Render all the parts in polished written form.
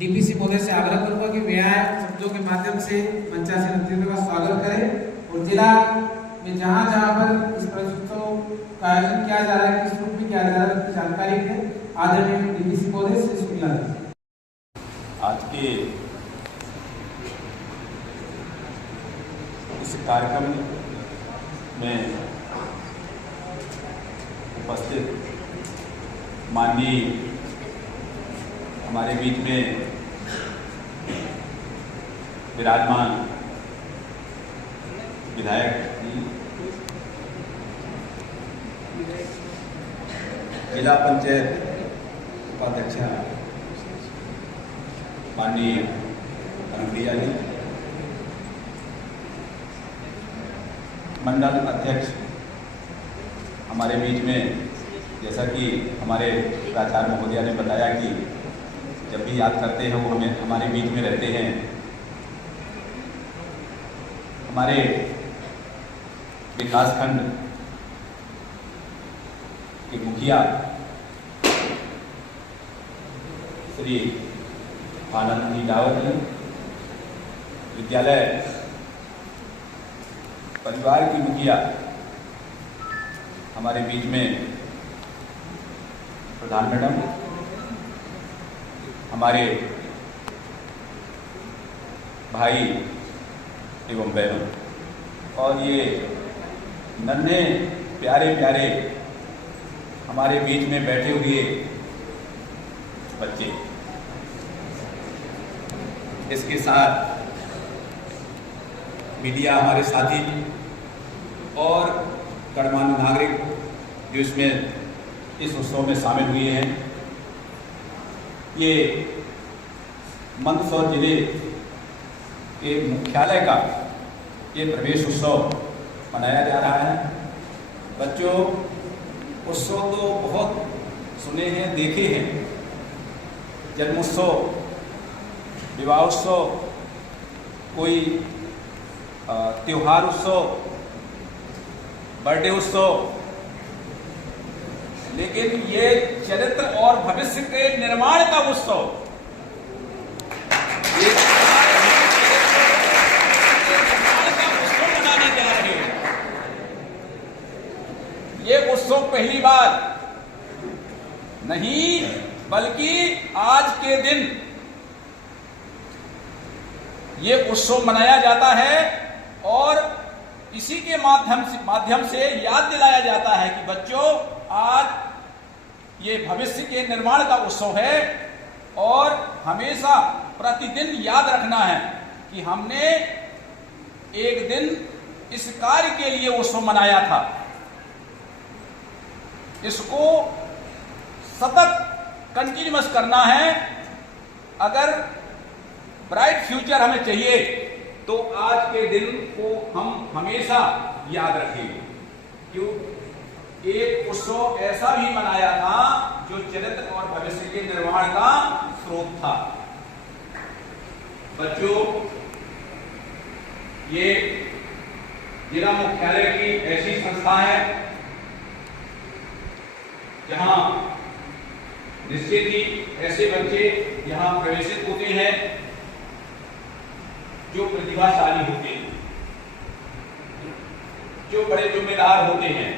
DPC महोदय से आग्रह करूंगा कि वे शब्दों के माध्यम से मंचासीन अतिथियों का स्वागत करें और जिला में जहां जहां पर इस प्रस्तुतों का आयोजन किया जा रहा है, किस रूप में किया जा रहा है, उसकी जानकारी दें। आदरणीय डीपीसी महोदय से सुनिए। आज के इस कार्यक्रम में उपस्थित माननीय हमारे बीच में विराजमान विधायक जी, जिला पंचायत उपाध्यक्ष माननीय अनुप्रिया जी, मंडल अध्यक्ष हमारे बीच में, जैसा कि हमारे प्राचार्य महोदया ने बताया कि जब भी याद करते हैं वो हमें हमारे बीच में रहते हैं। हमारे विकासखंड के मुखिया श्री आनंद नीलावत जी, विद्यालय परिवार की मुखिया हमारे बीच में प्रधान मैडम, हमारे भाई एवं बहनों, और ये नन्हे प्यारे प्यारे हमारे बीच में बैठे हुए बच्चे, इसके साथ मीडिया हमारे साथी और गणमान्य नागरिक जो इसमें इस उत्सव में शामिल हुए हैं। ये मंदसौर जिले के मुख्यालय का ये प्रवेश उत्सव मनाया जा रहा है। बच्चों, उत्सव तो बहुत सुने हैं, देखे हैं, जन्मोत्सव, विवाह उत्सव, कोई त्योहार उत्सव, बर्थडे उत्सव, लेकिन ये चरित्र और भविष्य के निर्माण का उत्सव, मनाने जा रहे हैं। ये उत्सव पहली बार नहीं बल्कि आज के दिन ये उत्सव मनाया जाता है और इसी के माध्यम से याद दिलाया जाता है कि बच्चों, आज ये भविष्य के निर्माण का उत्सव है और हमेशा प्रतिदिन याद रखना है कि हमने एक दिन इस कार्य के लिए उत्सव मनाया था। इसको सतत कंटिन्यूअस करना है। अगर ब्राइट फ्यूचर हमें चाहिए तो आज के दिन को हम हमेशा याद रखेंगे। क्यों? एक उत्सव ऐसा भी मनाया था जो चरित्र और भविष्य के निर्माण का स्रोत था। बच्चों, ये जिला मुख्यालय की ऐसी संस्था है जहां निश्चित ही ऐसे बच्चे यहां प्रवेशित होते हैं जो प्रतिभाशाली होते हैं, जो बड़े जिम्मेदार होते हैं।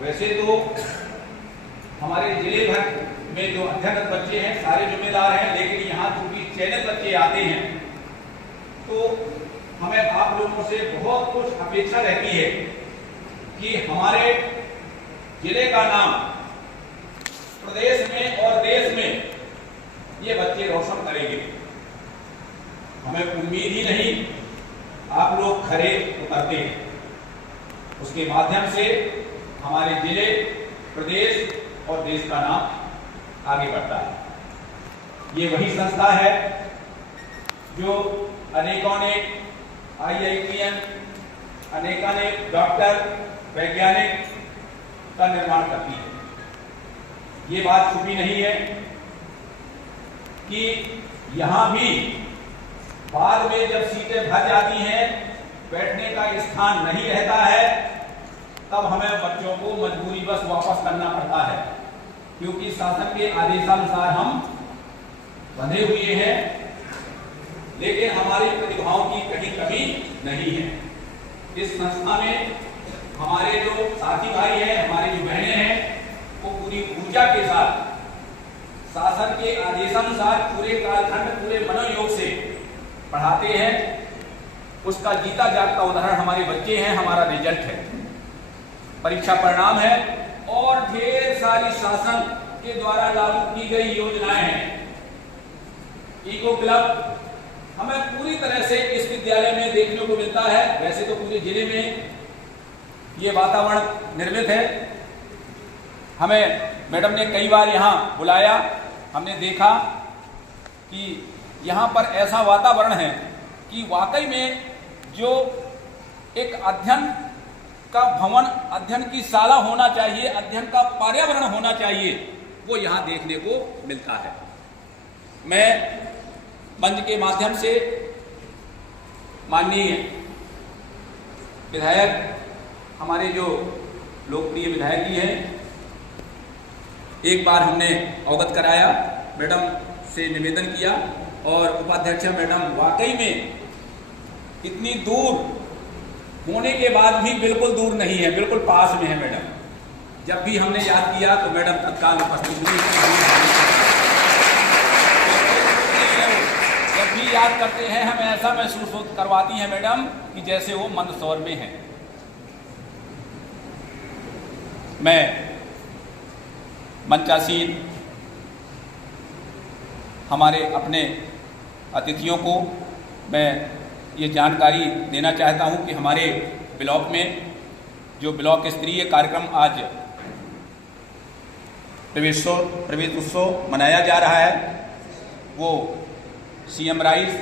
वैसे तो हमारे जिले भर में जो अध्ययनरत बच्चे हैं सारे जिम्मेदार हैं, लेकिन यहाँ चूंकि चयनित बच्चे आते हैं तो हमें आप लोगों से बहुत कुछ अपेक्षा रहती है कि हमारे जिले का नाम प्रदेश में और देश में ये बच्चे रोशन करेंगे। हमें उम्मीद ही नहीं, आप लोग खरे उतरते हैं, उसके माध्यम से हमारे जिले, प्रदेश और देश का नाम आगे बढ़ता है। ये वही संस्था है जो अनेकों ने IITN, अनेकानेक डॉक्टर, वैज्ञानिक का निर्माण करती है। ये बात छुपी नहीं है कि यहां भी बाद में जब सीटें भर जाती हैं, बैठने का स्थान नहीं रहता है, तब हमें बच्चों को मजबूरी बस वापस करना पड़ता है, क्योंकि शासन के आदेशानुसार हम बंधे हुए हैं, लेकिन हमारी प्रतिभाओं की कहीं कमी नहीं है। इस संस्था में हमारे जो साथी भाई हैं, हमारी जो बहनें हैं, वो पूरी ऊर्जा के साथ शासन के आदेशानुसार पूरे कालखंड, पूरे मनोयोग से पढ़ाते हैं। उसका जीता जागता उदाहरण हमारे बच्चे हैं, हमारा रिजल्ट है, परीक्षा परिणाम है और ढेर सारी शासन के द्वारा लागू की गई योजनाएं हैं। इको क्लब हमें पूरी तरह से इस विद्यालय में देखने को मिलता है। वैसे तो पूरे जिले में ये वातावरण निर्मित है। हमें मैडम ने कई बार यहाँ बुलाया, हमने देखा कि यहाँ पर ऐसा वातावरण है कि वाकई में जो एक अध्ययन का भवन, अध्ययन की शाला होना चाहिए, अध्ययन का पर्यावरण होना चाहिए, वो यहाँ देखने को मिलता है। मैं मंच के माध्यम से माननीय विधायक, हमारे जो लोकप्रिय विधायक जी हैं, एक बार हमने अवगत कराया, मैडम से निवेदन किया और उपाध्यक्ष मैडम वाकई में इतनी दूर होने के बाद भी बिल्कुल दूर नहीं है, बिल्कुल पास में है मैडम। जब भी हमने याद किया तो मैडम तत्काल उपस्थित हुई। जब भी याद करते हैं हमें ऐसा महसूस करवाती हैं मैडम कि जैसे वो मंदसौर में है। मैं मंचासीन हमारे अपने अतिथियों को मैं ये जानकारी देना चाहता हूं कि हमारे ब्लॉक में जो ब्लॉक स्तरीय कार्यक्रम आज प्रवेश उत्सव मनाया जा रहा है, वो CM राइस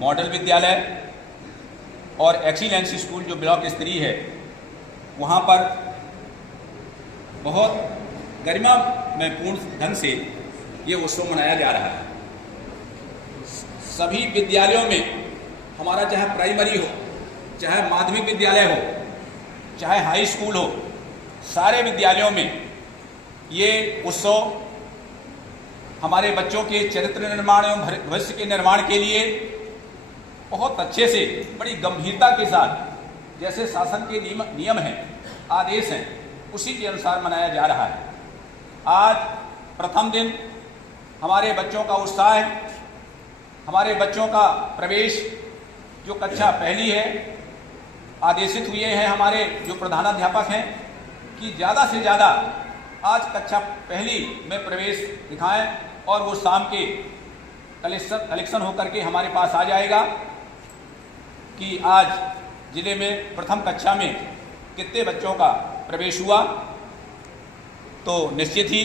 मॉडल विद्यालय और एक्सीलेंस स्कूल जो ब्लॉक स्तरीय है, वहाँ पर बहुत गरिमा में पूर्ण ढंग से ये उत्सव मनाया जा रहा है। सभी विद्यालयों में हमारा चाहे प्राइमरी हो, चाहे माध्यमिक विद्यालय हो, चाहे हाई स्कूल हो, सारे विद्यालयों में ये उत्सव हमारे बच्चों के चरित्र निर्माण एवं भविष्य के निर्माण के लिए बहुत अच्छे से, बड़ी गंभीरता के साथ, जैसे शासन के नियम हैं, आदेश हैं, उसी के अनुसार मनाया जा रहा है। आज प्रथम दिन हमारे बच्चों का उत्साह है, हमारे बच्चों का प्रवेश जो कक्षा पहली है, आदेशित हुए हैं हमारे जो प्रधानाध्यापक हैं कि ज़्यादा से ज़्यादा आज कक्षा पहली में प्रवेश दिखाएं और वो शाम के कलेक्शन होकर के हमारे पास आ जाएगा कि आज जिले में प्रथम कक्षा में कितने बच्चों का प्रवेश हुआ। तो निश्चित ही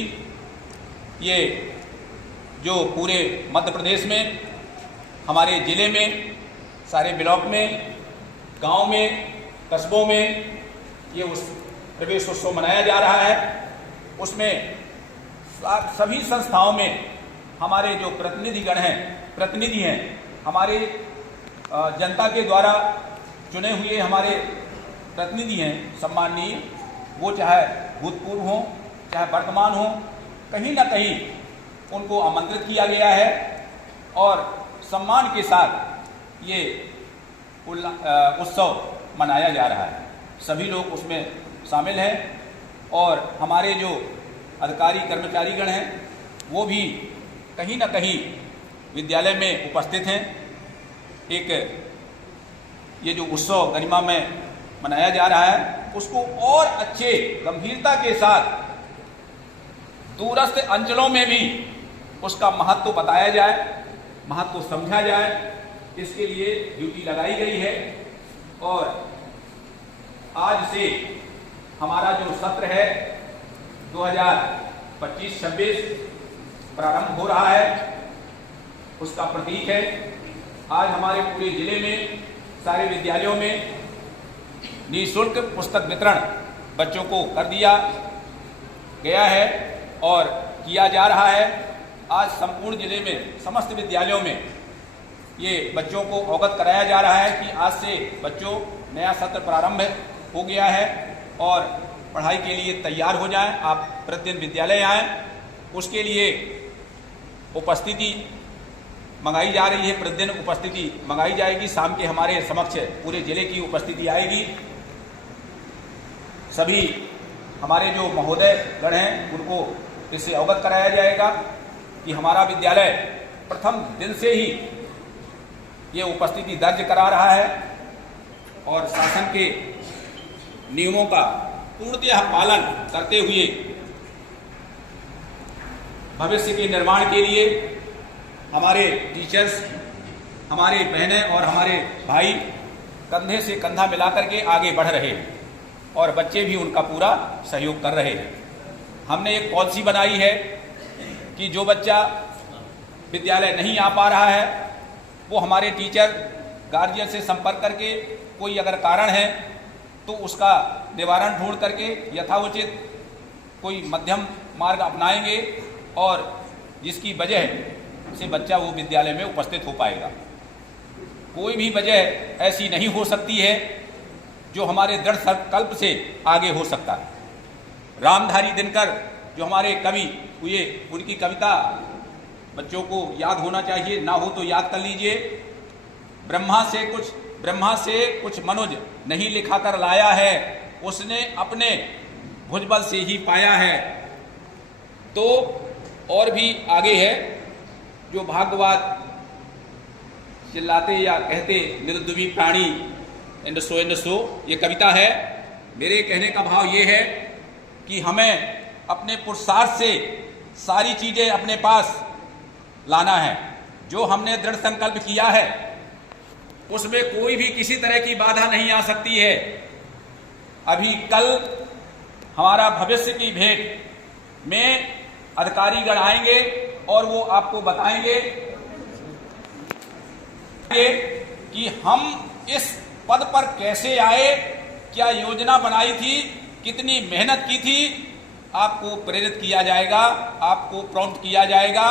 ये जो पूरे मध्य प्रदेश में, हमारे ज़िले में, सारे ब्लॉक में, गांव में, कस्बों में ये उस प्रवेश उत्सव मनाया जा रहा है। उसमें सभी संस्थाओं में हमारे जो प्रतिनिधि हैं, हमारे जनता के द्वारा चुने हुए हमारे प्रतिनिधि हैं सम्माननीय, वो चाहे भूतपूर्व हों चाहे वर्तमान हों, कहीं ना कहीं उनको आमंत्रित किया गया है और सम्मान के साथ ये उत्सव मनाया जा रहा है। सभी लोग उसमें शामिल हैं और हमारे जो अधिकारी कर्मचारीगण हैं वो भी कहीं ना कहीं विद्यालय में उपस्थित हैं। एक ये जो उत्सव गरिमा में मनाया जा रहा है, उसको और अच्छे गंभीरता के साथ दूरस्थ अंचलों में भी उसका महत्व बताया जाए, महत्व समझा जाए, इसके लिए ड्यूटी लगाई गई है। और आज से हमारा जो सत्र है 2025-26 प्रारंभ हो रहा है, उसका प्रतीक है आज हमारे पूरे जिले में सारे विद्यालयों में निःशुल्क पुस्तक वितरण बच्चों को कर दिया गया है और किया जा रहा है। आज संपूर्ण जिले में समस्त विद्यालयों में ये बच्चों को अवगत कराया जा रहा है कि आज से बच्चों नया सत्र प्रारंभ हो गया है और पढ़ाई के लिए तैयार हो जाएं। आप प्रतिदिन विद्यालय आएं, उसके लिए उपस्थिति मंगाई जा रही है, प्रतिदिन उपस्थिति मंगाई जाएगी। शाम के हमारे समक्ष पूरे जिले की उपस्थिति आएगी। सभी हमारे जो महोदय गण हैं उनको इससे अवगत कराया जाएगा कि हमारा विद्यालय प्रथम दिन से ही ये उपस्थिति दर्ज करा रहा है और शासन के नियमों का पूर्णतः पालन करते हुए भविष्य के निर्माण के लिए हमारे टीचर्स, हमारे बहनें और हमारे भाई कंधे से कंधा मिलाकर के आगे बढ़ रहे हैं और बच्चे भी उनका पूरा सहयोग कर रहे हैं। हमने एक पॉलिसी बनाई है कि जो बच्चा विद्यालय नहीं आ पा रहा है वो हमारे टीचर गार्जियन से संपर्क करके कोई अगर कारण है तो उसका निवारण ढूंढ करके यथाउचित कोई मध्यम मार्ग अपनाएंगे और जिसकी वजह से बच्चा वो विद्यालय में उपस्थित हो पाएगा। कोई भी वजह ऐसी नहीं हो सकती है जो हमारे दृढ़ संकल्प से आगे हो सकता है। रामधारी दिनकर जो हमारे कवि हुए, उनकी कविता बच्चों को याद होना चाहिए, ना हो तो याद कर लीजिए। ब्रह्मा से कुछ मनुज नहीं लिखा कर लाया है, उसने अपने भुजबल से ही पाया है। तो और भी आगे है जो भागवत चिल्लाते या कहते निर्दुभी प्राणी एंड सो ये कविता है। मेरे कहने का भाव ये है कि हमें अपने पुरुषार्थ से सारी चीजें अपने पास लाना है। जो हमने दृढ़ संकल्प किया है उसमें कोई भी किसी तरह की बाधा नहीं आ सकती है। अभी कल हमारा भविष्य की भेंट में अधिकारीगण आएंगे और वो आपको बताएंगे कि हम इस पद पर कैसे आए, क्या योजना बनाई थी, कितनी मेहनत की थी। आपको प्रेरित किया जाएगा, आपको प्रॉम्प्ट किया जाएगा,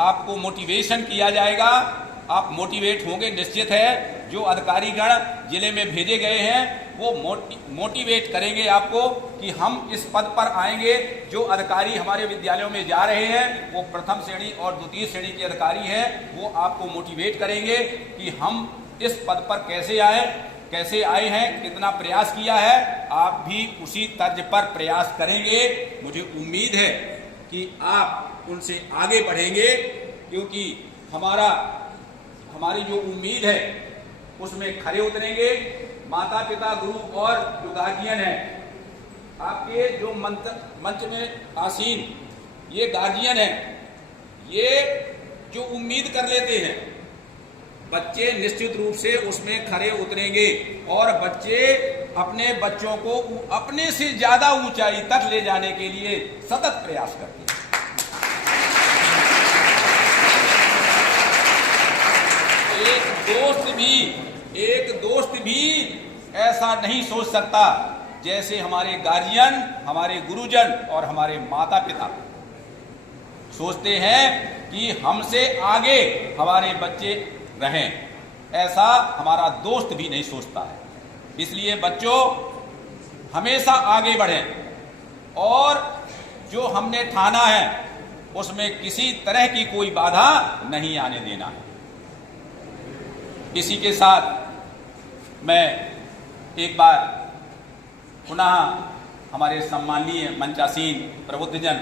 आपको मोटिवेशन किया जाएगा। आप मोटिवेट होंगे, निश्चित है। जो अधिकारीगण जिले में भेजे गए हैं वो मोटिवेट करेंगे आपको कि हम इस पद पर आएंगे। जो अधिकारी हमारे विद्यालयों में जा रहे हैं वो प्रथम श्रेणी और द्वितीय श्रेणी के अधिकारी हैं, वो आपको मोटिवेट करेंगे कि हम इस पद पर कैसे आए हैं, कितना प्रयास किया है। आप भी उसी तर्ज पर प्रयास करेंगे। मुझे उम्मीद है कि आप उनसे आगे बढ़ेंगे, क्योंकि हमारी जो उम्मीद है उसमें खरे उतरेंगे। माता पिता, गुरु और जो गार्जियन है, आपके जो मंच में आसीन ये गार्जियन है, ये जो उम्मीद कर लेते हैं बच्चे निश्चित रूप से उसमें खरे उतरेंगे और बच्चे अपने बच्चों को अपने से ज्यादा ऊंचाई तक ले जाने के लिए सतत प्रयास करते हैं। एक दोस्त भी ऐसा नहीं सोच सकता जैसे हमारे गार्जियन, हमारे गुरुजन और हमारे माता पिता सोचते हैं कि हमसे आगे हमारे बच्चे रहें। ऐसा हमारा दोस्त भी नहीं सोचता है। इसलिए बच्चों हमेशा आगे बढ़ें और जो हमने ठाना है उसमें किसी तरह की कोई बाधा नहीं आने देना है। इसी के साथ मैं एक बार पुनः हमारे सम्माननीय मंचासीन प्रबुद्धजन,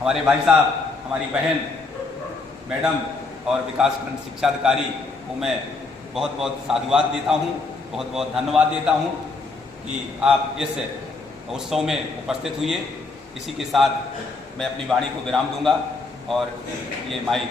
हमारे भाई साहब, हमारी बहन मैडम और विकासखंड शिक्षा अधिकारी को मैं बहुत बहुत साधुवाद देता हूँ, बहुत बहुत धन्यवाद देता हूँ कि आप इस उत्सव में उपस्थित हुए। इसी के साथ मैं अपनी वाणी को विराम दूंगा और ये माइक